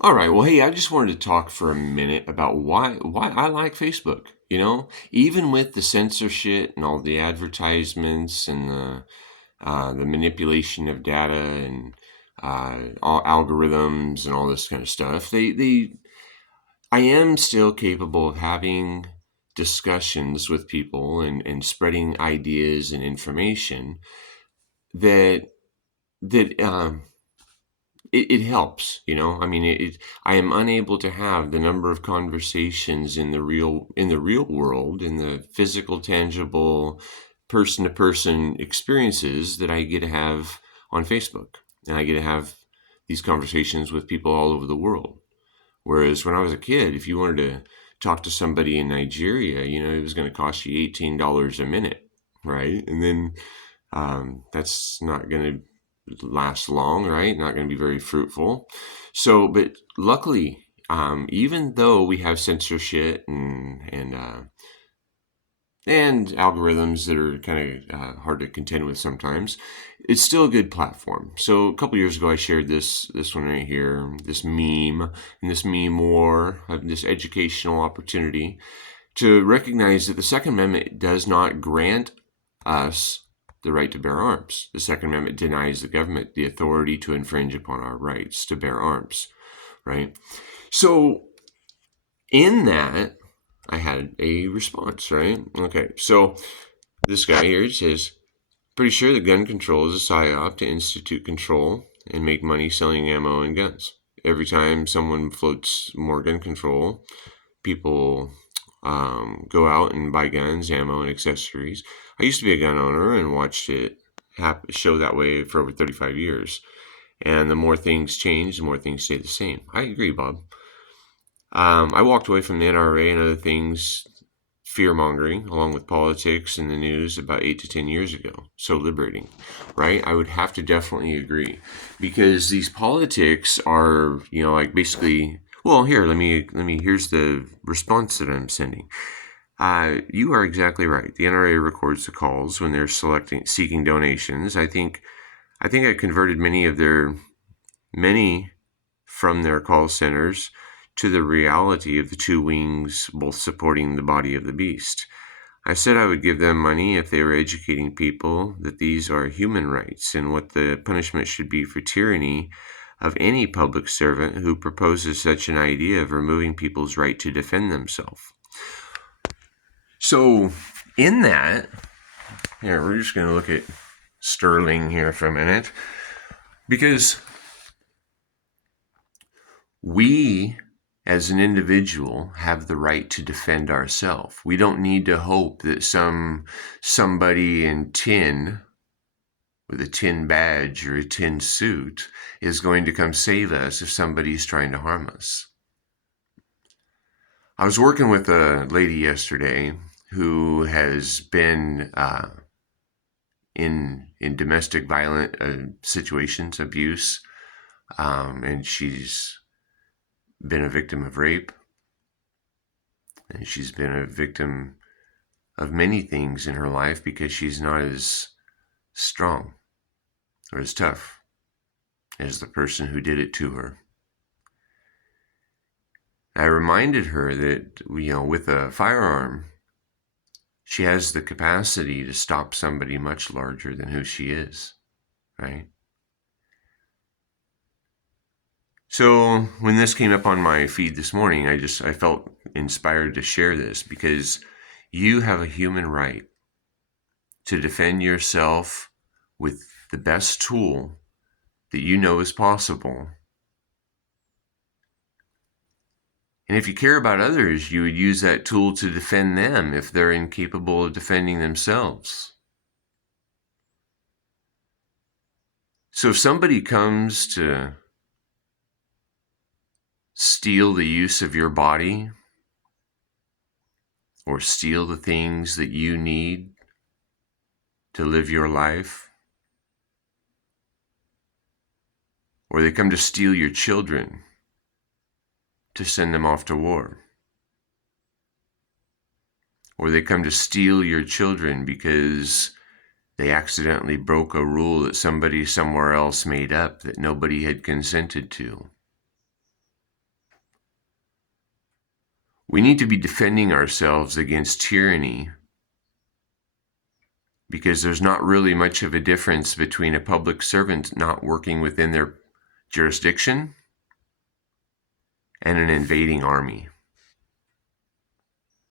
All right. Well, hey, I just wanted to talk for a minute about why I like Facebook. Even with the censorship and all the advertisements and the manipulation of data and all algorithms and all this kind of stuff, I am still capable of having discussions with people and spreading ideas and information that that it helps. I mean, I am unable to have the number of conversations in the real world, in the physical, tangible, person to person experiences that I get to have on Facebook, and I get to have these conversations with people all over the world. Whereas when I was a kid, if you wanted to talk to somebody in Nigeria, it was going to cost you $18 a minute, right? And then that's not going to last long, right? Not going to be very fruitful. So, but luckily, even though we have censorship and algorithms that are kind of hard to contend with sometimes, it's still a good platform. So a couple years ago, I shared this one right here, this meme, and this meme war, this educational opportunity to recognize that the Second Amendment does not grant us the right to bear arms. The Second Amendment denies the government the authority to infringe upon our rights to bear arms, right? So in that, I had a response, right? Okay, so this guy here says, pretty sure that gun control is a psyop to institute control and make money selling ammo and guns. Every time someone floats more gun control, people go out and buy guns, ammo, and accessories. I used to be a gun owner and watched it show that way for over 35 years. And the more things change, the more things stay the same. I agree, Bob. I walked away from the NRA and other things, fear mongering, along with politics and the news, about 8 to 10 years ago. So liberating, right? I would have to definitely agree, because these politics are, like basically. Well, here, let me. Here's the response that I'm sending. You are exactly right. The NRA records the calls when they're seeking donations. I think I converted many from their call centers to the reality of the two wings both supporting the body of the beast. I said I would give them money if they were educating people that these are human rights and what the punishment should be for tyranny of any public servant who proposes such an idea of removing people's right to defend themselves. So, in that, here, we're just going to look at Sterling here for a minute, because we as an individual have the right to defend ourselves. We don't need to hope that somebody in tin with a tin badge or a tin suit is going to come save us if somebody's trying to harm us. I was working with a lady yesterday who has been in domestic violent situations, abuse, and she's been a victim of rape, and she's been a victim of many things in her life because she's not as strong or as tough as the person who did it to her. I reminded her that, with a firearm, she has the capacity to stop somebody much larger than who she is, right? So when this came up on my feed this morning, I felt inspired to share this, because you have a human right to defend yourself with the best tool that you know is possible. And if you care about others, you would use that tool to defend them if they're incapable of defending themselves. So if somebody comes to steal the use of your body or steal the things that you need to live your life, or they come to steal your children to send them off to war, or they come to steal your children because they accidentally broke a rule that somebody somewhere else made up that nobody had consented to, We need to be defending ourselves against tyranny, because there's not really much of a difference between a public servant not working within their jurisdiction and an invading army.